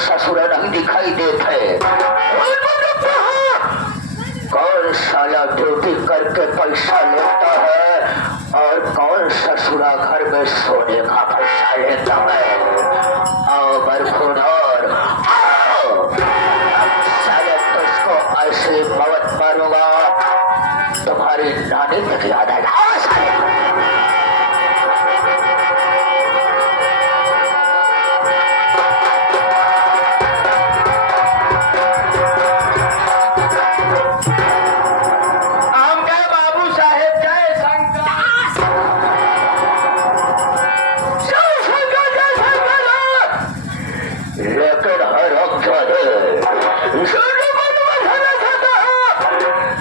ससुर नहीं दिखाई देते। कौन साला ड्यूटी करके पैसा लेता है और कौन ससुरा घर में सोने का पैसा लेता है। आओ बरखुरौर, आओ, साले तुझको ऐसे मौत मारूंगा तुम्हारी नानी तक याद आएगा। आओ साले।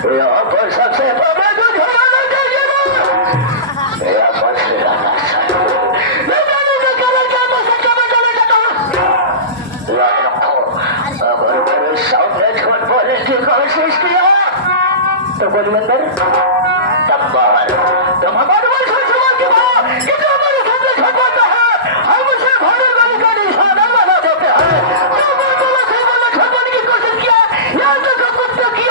यहाँ पर सबसे पहले तो झगड़ा चाहिए ना। यहाँ पर याद रखो, अगर मेरे सामने झूठ बोलने की कोशिश किया तो गुलविंदर तब बाहर तुम हमारे के बाद कितना हमारे सामने झूठ बोलता है, हम उसे भारे वाली का निशाना बना देते हैं। झूठ बोलने की कोशिश किया यहाँ तो कुत्ते की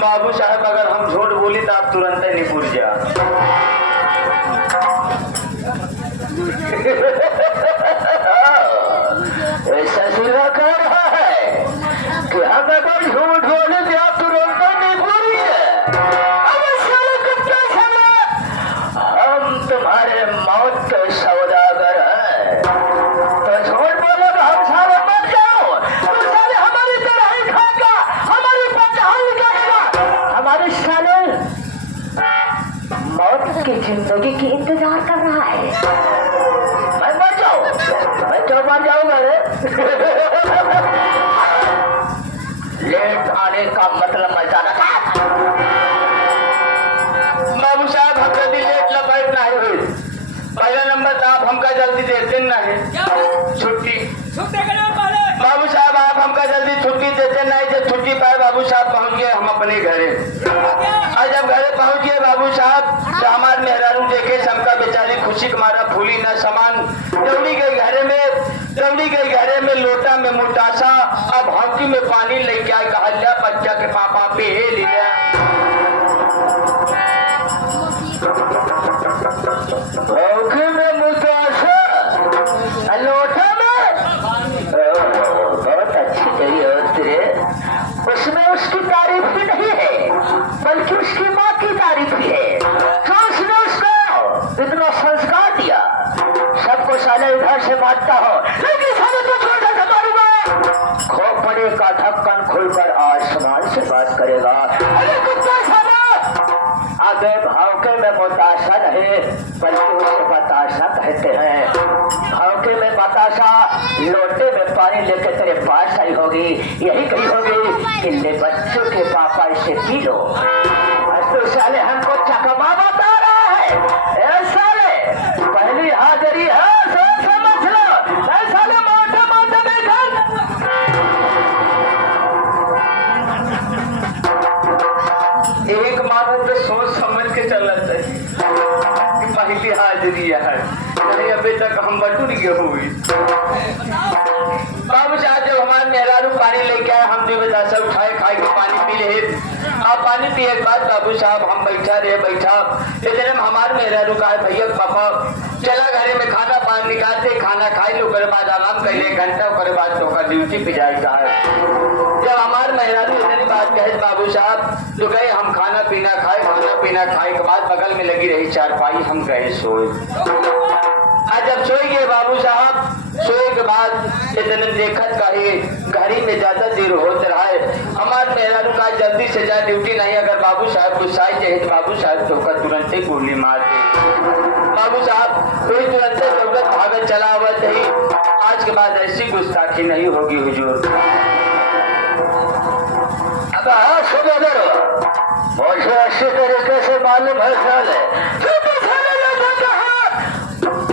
बाबू साहब, अगर हम झूठ बोली तो आप तुरंत ही नहीं भूल जा। ऐसा सीधा कह रहा है कि हम अगर झूठ बोले तो आप तुरंत नहीं भूलिए। हम तुम्हारे मौत के सौदागर हैं, तो झूठ बोलो तो हम सारे मर जाओ, तो साले हमारी तरह ही खाएगा, हमारी पचान करेगा। हमारे साले मौत की जिंदगी की इंतजार कर रहा है। मैं मर जाऊं, मैं क्यों मर जाऊंगा रे? लेट आने का मतलब मैं जाना था। बाबू साहब, हम जल्दी लेट लपेट नहीं हुई। पहला नंबर तो आप हमका जल्दी देते नहीं छुट्टी। बाबू साहब, आप हमका जल्दी छुट्टी देते नहीं। जब छुट्टी पाए बाबू साहब पहुंच गए हम अपने घरे। और जब घरे पहुंच गए बाबू साहब तो हमारे मेहरारू देखे सबका बेचारी खुशी के मारा फूली न समान दौड़ी गई घरे में लोटा में मोटासा अब हॉकी में पानी लेके आए। कहलिया बच्चा के पापा पे लिया हॉकी में मोटासा लोटा में बहुत अच्छी गई होती है। उसमें उसकी तारीफ भी नहीं है बल्कि उसकी माँ की तारीफ भी है। तो उसने उसको इतना संस्कार दिया। सबको साले इधर से मारता हो लेकिन साले को छोटा सा मारूंगा। खोपड़े का ढक्कन खुलकर आसमान से बात करेगा। अरे कुत्ता साला, आगे भावके में बताशा नहीं बल्कि उसे बताशा कहते हैं। भावके में बताशा लोटे में पानी लेके तेरे पास आई होगी, यही कही होगी कि ले बच्चों के पापा इसे पी लो। तो साले हमको चकमा बता रहा है। ए साले, पहली हाजिरी है, सोच समझ लो। साले मोटे मोटे बेघर एक मानो तो सोच समझ के चलना चाहिए कि पहली हाजिरी है, नहीं अभी तक हम बटूर गए हुई। बाबू साहब, जब हमारे मेहरारू पानी लेके आए हम 2 बजे से उठाए खाए के पानी पी ले। आप पानी पिए के बाद बाबू साहब हम बैठा इतने में हमारे मेहरारू का भैया पापा चला घरे में खाना पानी निकालते खाना खाई लो कर बाद आराम कर ले घंटा कर बाद तो ड्यूटी पे जाएगा। जब हमारे मेहरारू इतनी बात कहे बाबू साहब तो गए हम खाना पीना खाए के बाद बगल में लगी रही चारपाई, हम गए सोए। आज जब सोए गए बाबू साहब, सोए के बाद इतने देखत का ही घड़ी में ज्यादा देर होते रहा है। हमारे मेहरारू का जल्दी से जा ड्यूटी नहीं, अगर बाबू साहब गुस्सा चाहिए तो बाबू साहब तो तुरंत ही गोली मार दे। बाबू साहब कोई तुरंत दौड़त भागत चला हुआ थी। आज के बाद ऐसी गुस्ताखी नहीं होगी हुजूर। अब मुझे अच्छी तरीके से मालूम है साले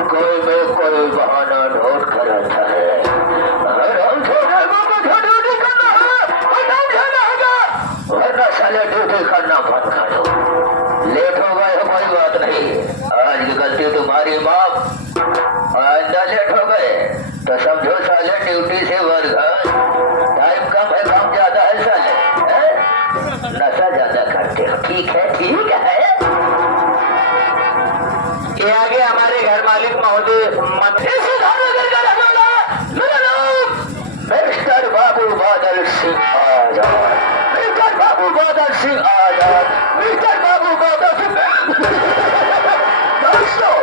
कोई बहाना ढूंढ कर आता है। वरना साले ड्यूटी करना बंद कर दो। लेट हो गए हो कोई बात नहीं, आज की तुम्हारी माँ आइंदा लेट हो गए तो समझो साले ड्यूटी से वर्ग टाइम कम है काम ज्यादा है साले है? नशा ज्यादा करते हो ठीक है ये आगे हमारे घर मालिक महोदय मिस्टर बाबू बादल सिंह आजाद मिस्टर बाबू बादल सिंह आजाद मिस्टर बाबू बादल सिंह दोस्तों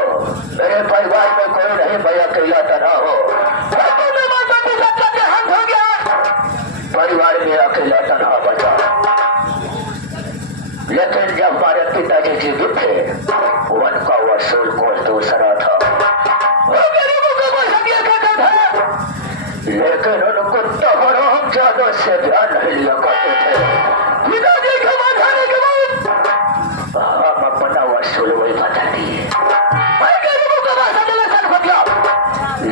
मेरे परिवार में कोई नहीं मैं अकेला तरह हो हो गया परिवार में अकेला तरह बचा लेकिन जब हमारे पिताजी जीवित थे उनका वसूल कोई दूसरा था लेकिन उनको तो हम ज्यादा से ध्यान नहीं लिया करते थे पिताजी के मारने के बाद हम अपना वसूल वही बता दिए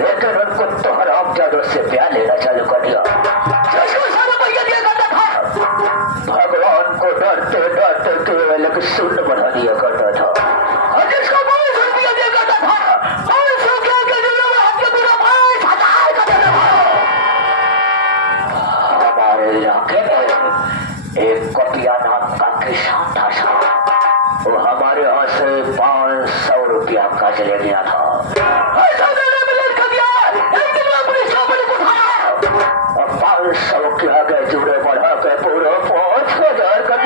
लेकिन उनको तो हम ज्यादा से प्यार लेना चालू कर दिया भगवान को डरते डरते केवल एक शून्य बढ़ा दिया करता था और जिसको 500 रुपया दिया करता था 500 क्या के जगह हमके पूरा 5000 का देना हमारे इलाके में एक कपिया नाम का किसान था वो हमारे यहाँ से 500 रुपया का चले गया था 500 के आगे जुड़े बढ़ा के पूरे 5000 का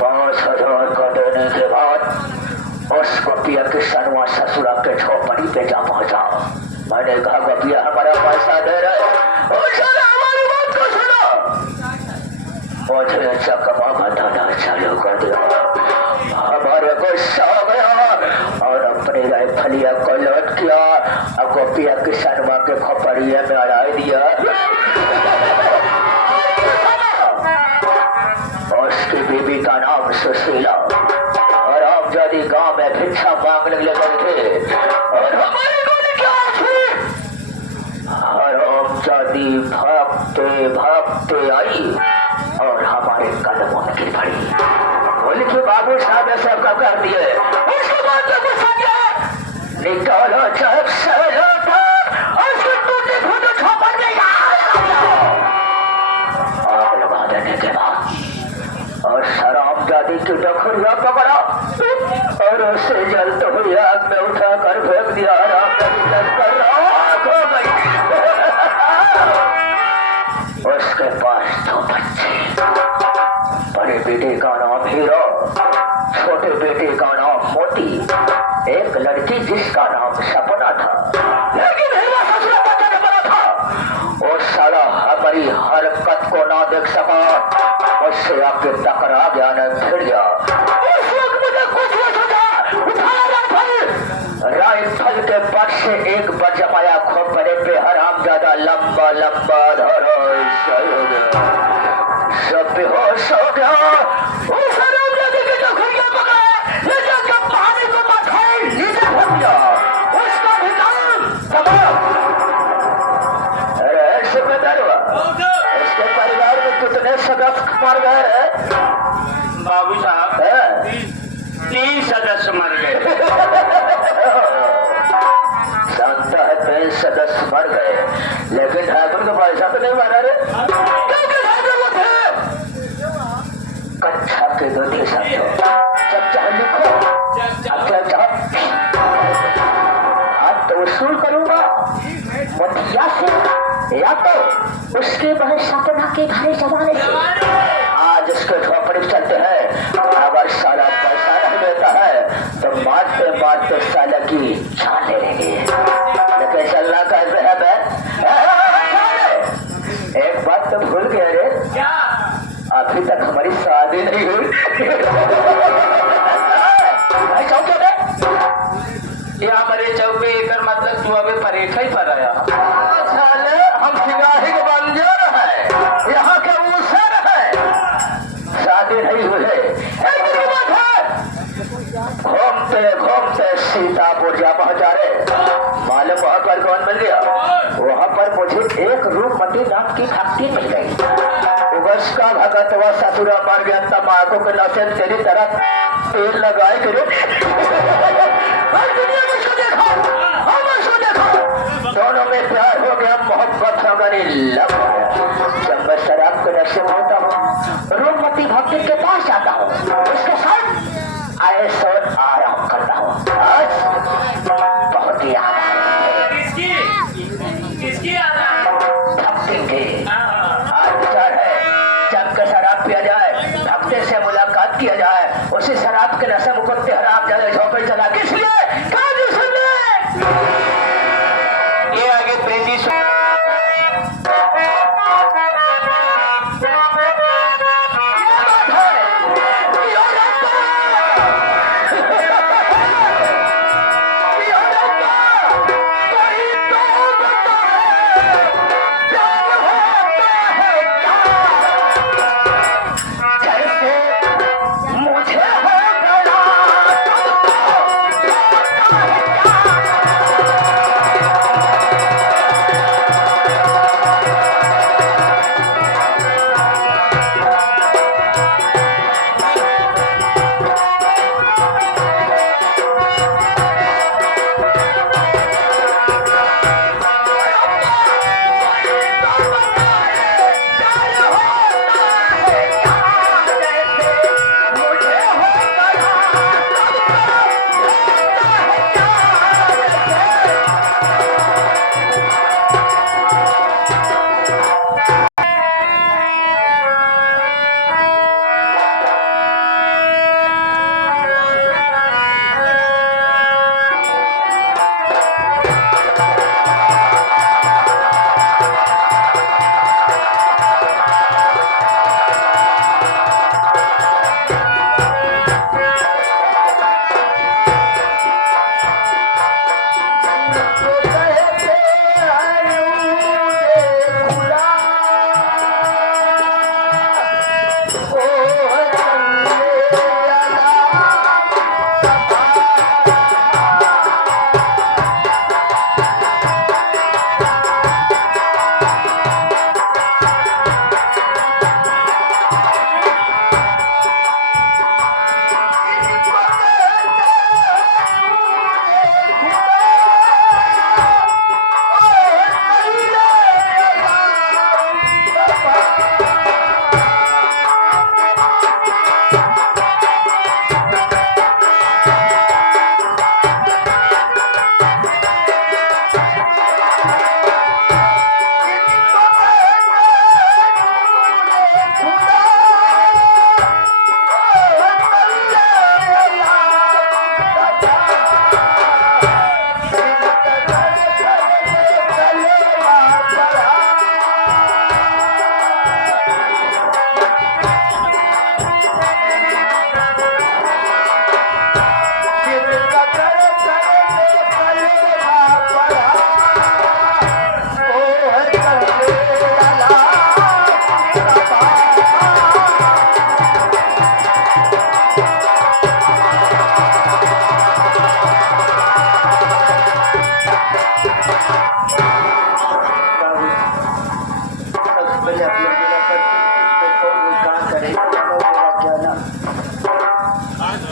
5000 का देने के बाद उस कपिया किसान वहां ससुरा के झोपड़ी पे जा पहुंचा मैंने कहा कपिया हमारा पैसा दे रहे हमारी बात को सुनो मुझे चकमा बताना चालू कर दिया हमारे गुस्सा हो गया और अपनी राइफलिया को लौट किया और कपिया किसान वहां के खोपड़िया में अड़ाई दिया उसकी बीबी का नाम सुशीला और आप यदि गांव में भिक्षा मांगने लगे थे और हमारी गोली क्या थी और आप यदि भागते भागते आई और हमारे कदमों में गिर पड़ी बोले कि बाबू साहब ऐसा क्या कर दिए उसके बाद में गुस्सा किया निकालो जब सहलो था उसके टूटे फूटे झोपड़ में आग लगा देने के बाद और शराब जादी की डखरिया पकड़ा और उसे जलते हुए आग में उठा कर फेंक दिया आराम कर उसके पास 2 बच्चे बड़े बेटे का नाम हीरो छोटे बेटे का नाम मोती एक लड़की जिसका नाम सपना था लेकिन हीरा ससुरा बच्चा बड़ा था वो साला हमारी हरकत को ना देख सका उससे आके टकरा गया न फिर गया उस वक्त मुझे कुछ न सोचा उठाया राइफल के पट से एक बार जमाया खोपड़े पे हराम ज्यादा लंबा लंबा धरो सही हो गया सब बेहोश हो गया उस हराम जादे के डखरिया पकड़ा ले जाकर पानी को माथे नीचे फेंक दिया उसका भी नाम तमाम अरे ऐसे बेदार हुआ उसके परिवार में कितने सदस्य मर गए बाबू साहब 3 सदस्य मर गए जानता है 3 सदस्य मर गए लेकिन ठाकुर का पैसा तो नहीं मारा रे कच्छा के 2 शब्द जब चाहे लिखो अब क्या चाहे तो वसूल करूंगा मुठिया से या तो उसके बड़े सपना के घरे जमाने से आज उसके झोपड़ी चलते हैं अगर साला पैसा नहीं देता है तो मारते मारते साला की जान ले लेंगे लेकिन चलना कैसे है एक बात तो भूल गए रे अभी तक हमारी शादी नहीं हुई यहाँ पर चौके एक मतलब तू अभी परेखा ही पर आया हम सिंगाही के बंजर है यहाँ के ऊसर है शादी नहीं हुई घूमते घूमते सीतापुर जा पहुंचा रे मालूम वहां पर कौन मिल गया वहां पर मुझे एक रूपमती नाम की भक्ति मिल गई उसका भगत व ससुरा मर गया तम्बाकू के नशे में तेरी तरह तेल लगाए करे दुनिया में इसको देखो, हम इसको देखो, दोनों में प्यार हो गया, मोहब्बत हो गई, लव हो गया। जब मैं शराब के नशे में होता हूँ, रूपमती भक्ति के पास जाता हूँ, उसके साथ ऐश और आराम करता हूँ। आज बहुत याद है, किसकी याद है? भक्ति की। आज विचार है जब के शराब पिया जाए, भक्ति से मुलाकात किया जाए, उसी शराब के नशे में कुत्ते हराम जाए झोंपड़ी चला, किस लिए? ये आगे प्रीति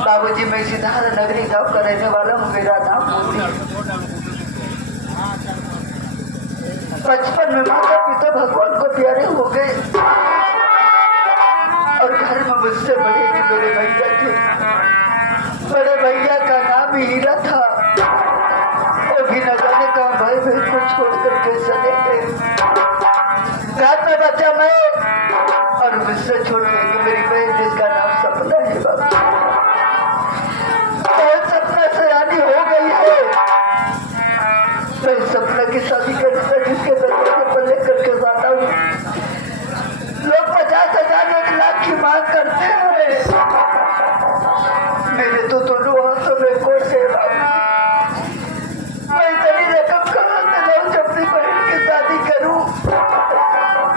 बाबूजी, मैं सिद्धार्थ नगरी गांव का रहने वाला हूँ। मेरा नाम मोती। बचपन में माता पिता भगवान को प्यारे हो गए और घर में मुझसे बड़े जो मेरे भैया थे, बड़े भैया का नाम हीरा था। वो भी न जाने कहा भाई बहन को छोड़कर के चले गए। रात में बच्चा मैं और मुझसे छोड़ के मेरी बहन जिसका नाम सपना है। बाबा सपना सयानी हो गई है। मैं सपना की शादी करके जिसके दरवाजे पर लेकर के जाता हूँ, लोग 50,000 1 लाख की मांग करते हैं। मेरे तो दोनों हाथों में कोट है। मैं इतनी रकम कहाँ से लाऊं जब अपनी बहन की शादी करूं?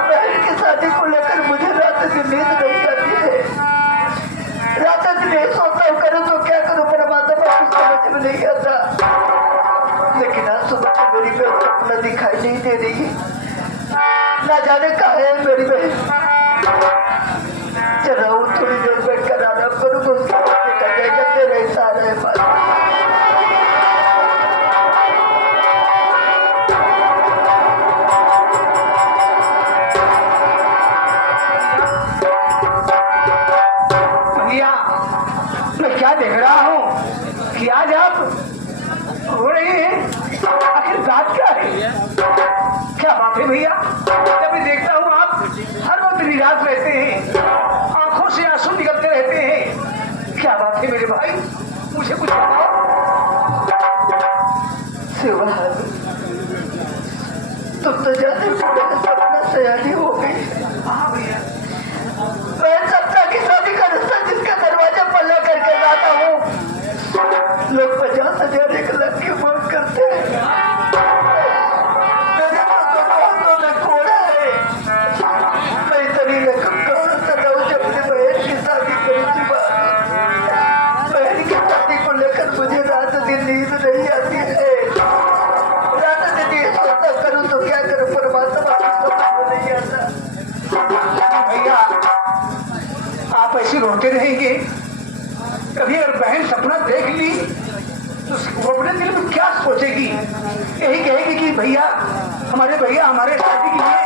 बहन की शादी को लेकर मुझे रात दिन नींद नहीं आती है। रात दिन ये सोचता हूँ करूँ तो क्या करूँ, परमात्मा कुछ समझ में नहीं आता। लेकिन आज सुबह से मेरी बहन सपना दिखाई नहीं दे रही। ना जाने कहाँ है मेरी बहन। चलो भैया देख रहा हूँ कि आज आप हो रही हैं, आखिर बात क्या है? क्या बात है भैया? जब मैं देखता हूँ आप हर वक्त निराश रहते हैं, आंखों से आंसू निकलते रहते हैं, क्या बात है मेरे भाई? मुझे कुछ बताओ। शिवराज, तुम तो जाने मेरे सपना सयानी हो गई। हाँ भैया, मैं सपना की शादी का रिश्ता जिसका दरवाजा पल्ला करके लाता हूँ, लोग 50,000 एक लाख की मांग करते हैं। मेरे तो दोनों हाथों में कोड़ा है। मैं इतनी रकम कहाँ से लाऊं जब अपनी बहन की शादी करी थी? बहन की शादी को लेकर मुझे रात दिन नींद नहीं आती है। रात दिन ये सोचता करूं तो क्या करूं, परमात्मा की समझ में नहीं आता। भैया आप ऐसे रोते रहेंगे? कभी अगर बहन सपना देख ली तो वो अपने दिल में क्या सोचेगी? यही कहेगी कि भैया हमारे शादी के लिए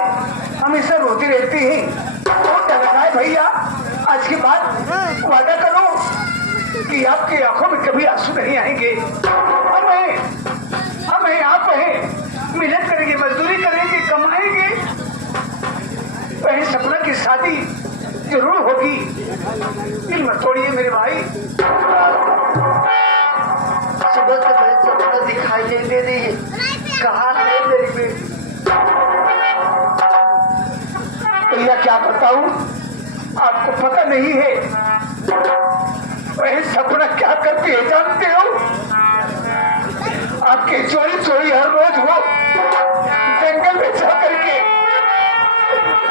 हमेशा रोते रहते हैं। तो क्या बताए भैया, आज के बाद वादा करो कि आपकी आंखों में कभी आंसू नहीं आएंगे। हम हैं, आप हैं, मेहनत करेंगे, मजदूरी करेंगे, कमाएंगे, बहन सपना की शादी जरूर होगी। दिल मत तोड़िए मेरे भाई। सुबह से मैं सपना दिखाई नहीं दे रही है, कहाँ है मेरी बेटी? भैया क्या बताऊं, आपको पता नहीं है वह सपना क्या करती है जानते हो? आपके चोरी चोरी हर रोज वो जंगल में जा करके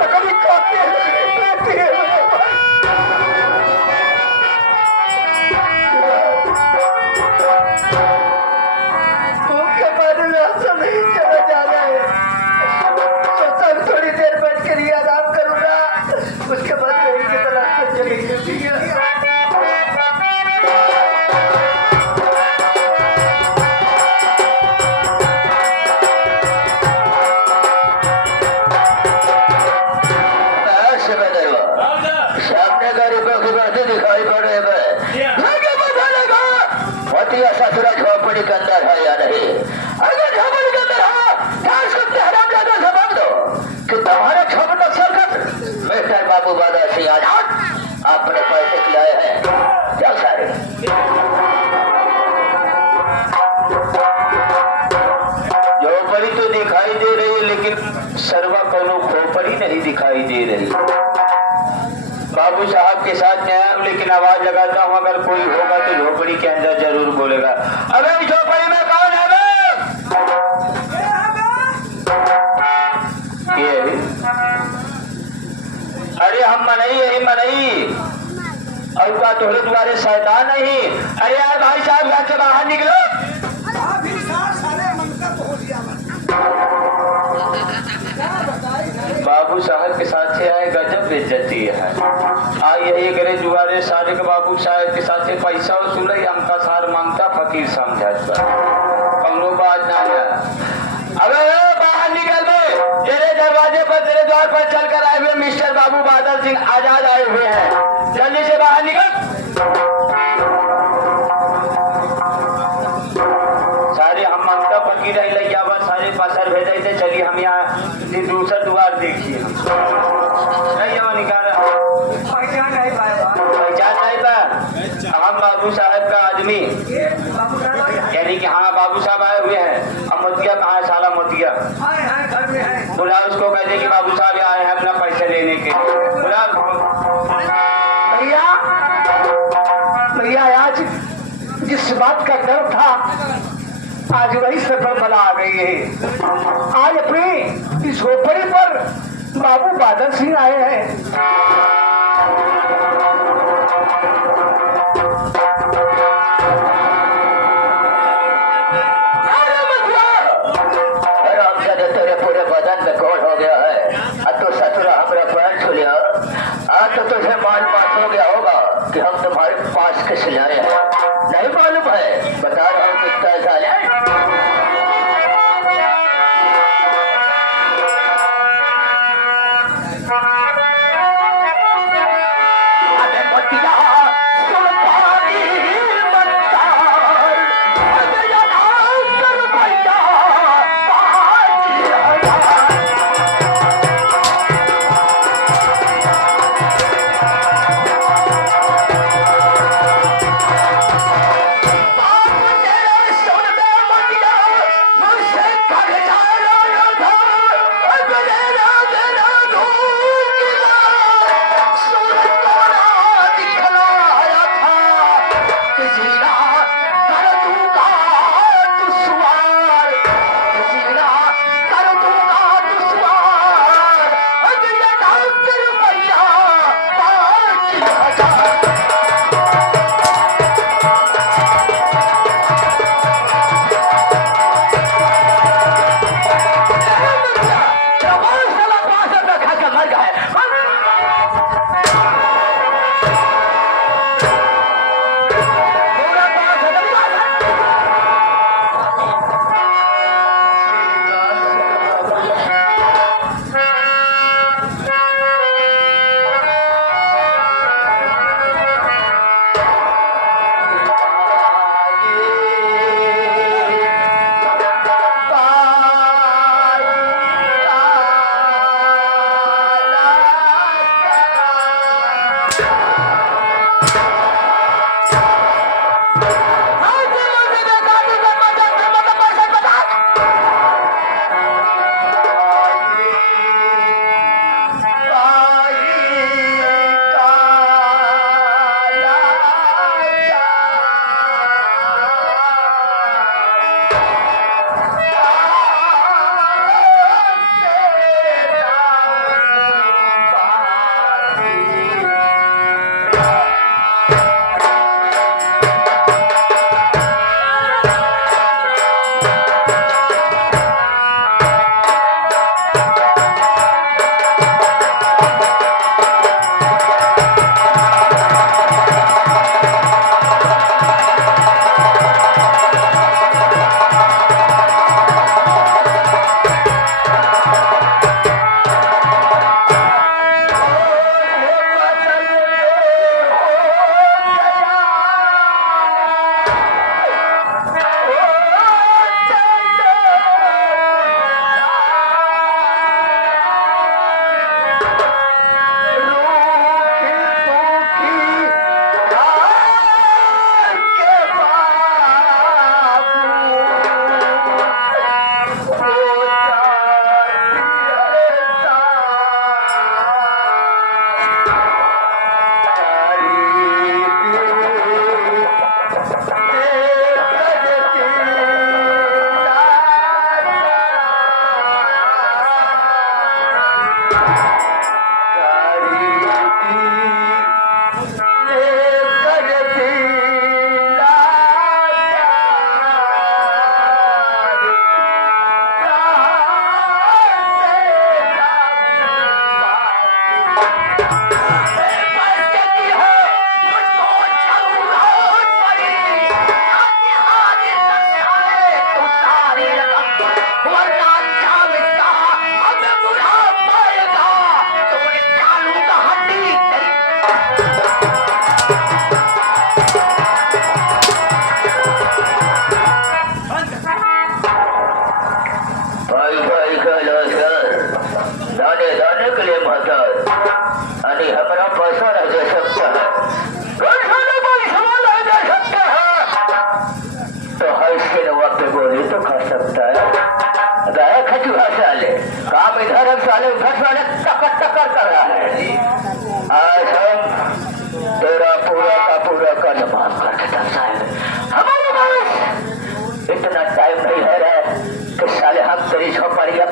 लकड़ी काटते रहती है। भूख के मारे रास्ता नहीं चला जा रहा है। सोचा थोड़ी देर बैठ कर ही आराम करूंगा, उसके बाद कहीं की तलाश पर चलेंगे। सामने गरीबों की बातें दिखाई पड़ रही है। ससुरा झोपड़ी के अंदर है या नहीं? अगर झोपड़ी के अंदर है क्या इसको हराम ज्यादा सबक दो कि तुम्हारे झोपड़ा सरकत मिस्टर बाबू बादा सिंह आजाद अपने पैसे खिलाए हैं। क्या सारे झोपड़ी तो दिखाई दे रही है, लेकिन सरवा कोनो खोपड़ी नहीं दिखाई दे रही। बाबू साहब के साथ मैं आया, लेकिन आवाज लगाता हूँ अगर कोई होगा तो झोपड़ी के अंदर जरूर बोलेगा, अबे इस झोपड़ी में कौन है बे? ये अरे हम मनई यही मनई और का तोहरे द्वारे शैतान नहीं। अरे यार भाई साहब घर से बाहर निकलो। बाबू साहब के साथ से आए, गजब बेइज्जती है। आ यही करे दुआरे सारे के बाबू साहब के साथ से पैसा वसूल हमका सार मांगता, फकीर समझा कमरो बात ना है। अबे बाहर निकल बे, तेरे दरवाजे पर तेरे द्वार पर चल कर आए हुए मिस्टर बाबू बादल सिंह आजाद आए हुए हैं, जल्दी से बाहर निकल। सारे हम मांगता फकीर लैया बस सारे पसर भेजे थे। चलिए हम यहाँ दूसरा द्वार देखिए। पहचान नहीं पाया? पहचान नहीं पा हम बाबू साहब का आदमी, यानी कि हाँ बाबू साहब आए हुए हैं। अब मोतिया कहाँ है? साला मोतिया घर में है। बुला उसको, कहते कि बाबू साहब आए हैं अपना पैसे लेने के। बुला भैया आज जिस बात का डर था आज वही सफल बला आ गई है। आज अपने इस झोपड़ी पर बाबू बादल सिंह आए हैं। तेरे पूरे बदन में कोड़ हो गया है। तो ससुरा हमारा पैर छू लिया। आज तो तुझे मालूम हो गया होगा कि हम तुम्हारे पास किस लाए हैं। नहीं मालूम है? बता रहा हूँ कितना साल है। अरे बतिया सुन पानी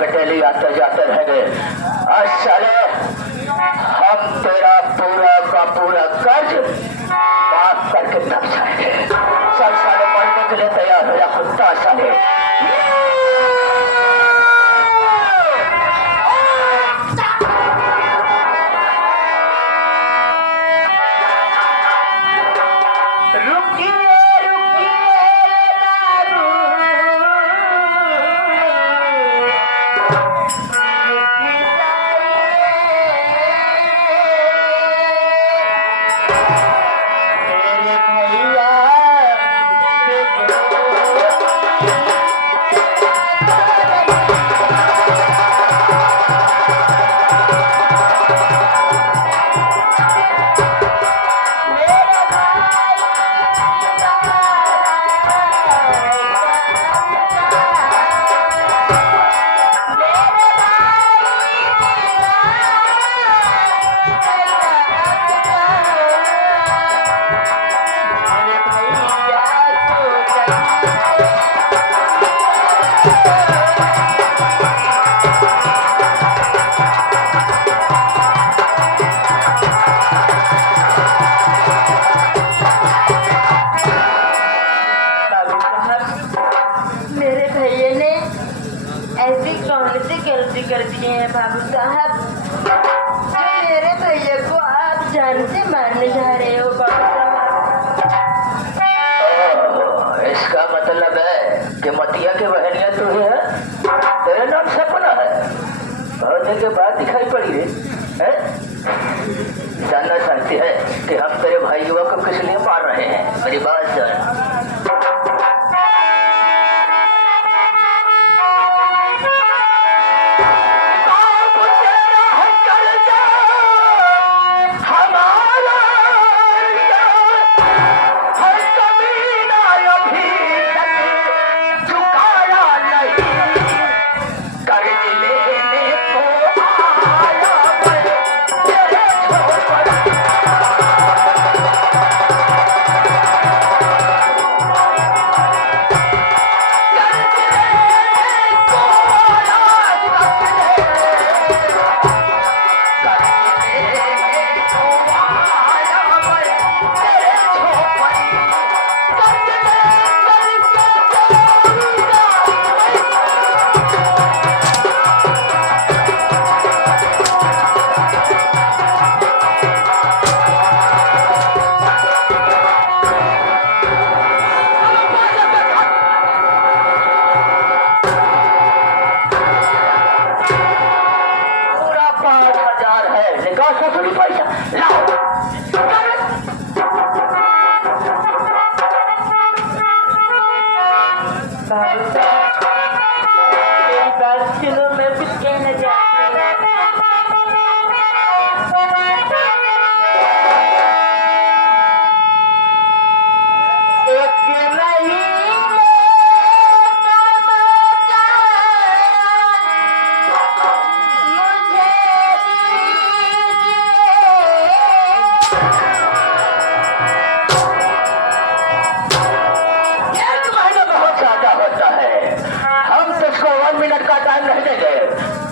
पे डेली आते जाते रहेंगे। आज साले हम तेरा पूरा का पूरा कर्ज माफ करके तब जाएंगे। चल साले मरने के लिए तैयार हो जा कुत्ता साले। कर दिए हैं बाबू साहब, जो मेरे भैया को आप जान से मारने जा रहे हो बाबू साहब। इसका मतलब है कि मतिया की बहनिया तू ही है, तेरे नाम सपना है, बहुत दिन के बाद दिखाई पड़ी है? जानना चाहती है कि हम तेरे भाई युवा को किस लिए मार रहे हैं? मेरी बात जान।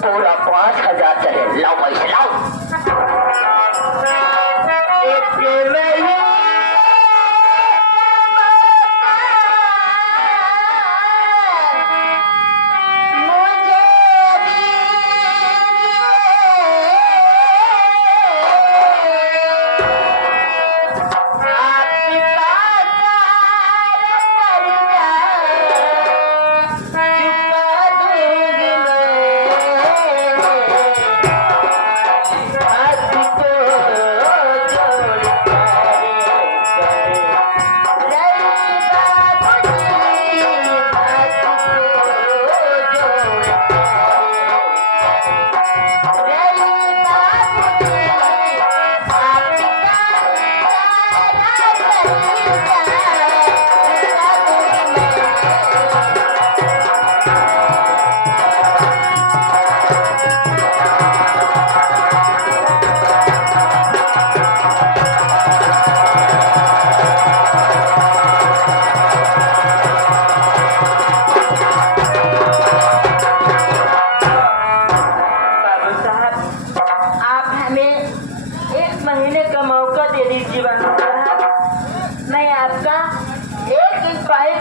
पूरा 5,000 चाहिए, लाओ पैसे लाओ।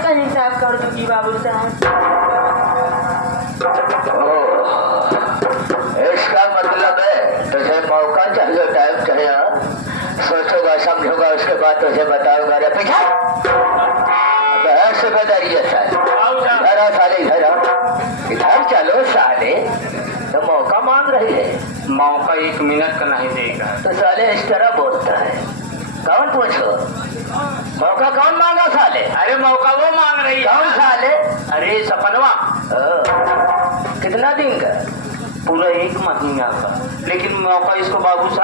कल हिसाब कर दूंगी बाबू साहब। इसका मतलब है तुझे मौका चाहिए, टाइम चाहिए, सोचोगा समझोगा उसके बाद तुझे बताऊंगा। रे पीछा से बदरिए साले, साले इधर चलो साले, तो मौका मांग रही है। मौका 1 मिनट का नहीं देगा। तो साले इस तरह बोलता है, कौन पूछो मौका कौन मांगा साले? अरे मौका वो मांग रही है। कौन साले? अरे सपनवा कितना दिन का? पूरा 1 महीना का, लेकिन मौका इसको बाबू